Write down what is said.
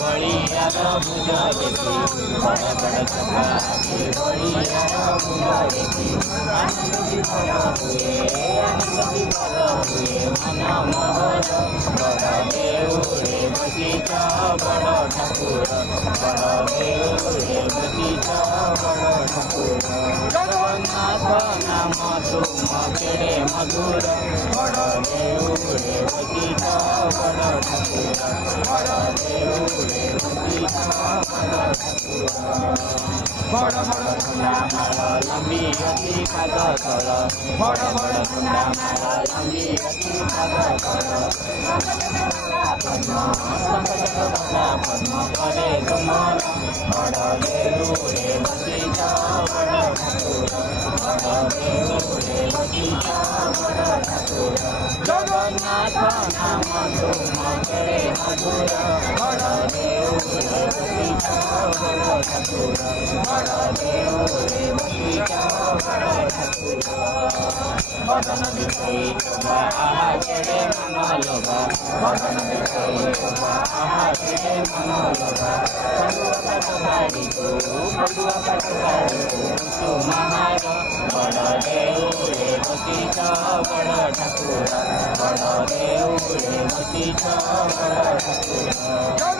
बड़ियार भुज देखी बड़ बड़ चका बड़ियार भुज देखी आनंद विभोर हुए मन मोहर बड़ देउरे बगीच बड़ ठाकुर बड़ देउरे बगीच बड़ ठाकुर जगन्नाथ नाम तुम केड़े मधुर बड़ देउरे बगीच बड़ ठाकुर बड़ देउरे बगीच बड़ ठाकुर बड़ बड़ कुंडा माल लंबी अति कागतल बड़ बड़ कुंडा माल लंबी अति कागतल पद्म करे तुमर बड़ देउरे बगीच बड़ ठाकुर बड़ देउरे बगीच बड़ ठाकुर जगन्नाथ नाम तुम केड़े मधुर बड़ देउरे बगीच बड़ ठाकुर बड़ देउरे बगीच बड़ ठाकुर बदन दिखाई शोभा आहा केड़े मन लोभा बदन दिखाई शोभा आहा केड़े मन लोभा पंडुआ काटधारी तू महार बड़ देउरे बगीच बड़ ठाकुर बड़ देउरे बगीच बड़ ठाकुर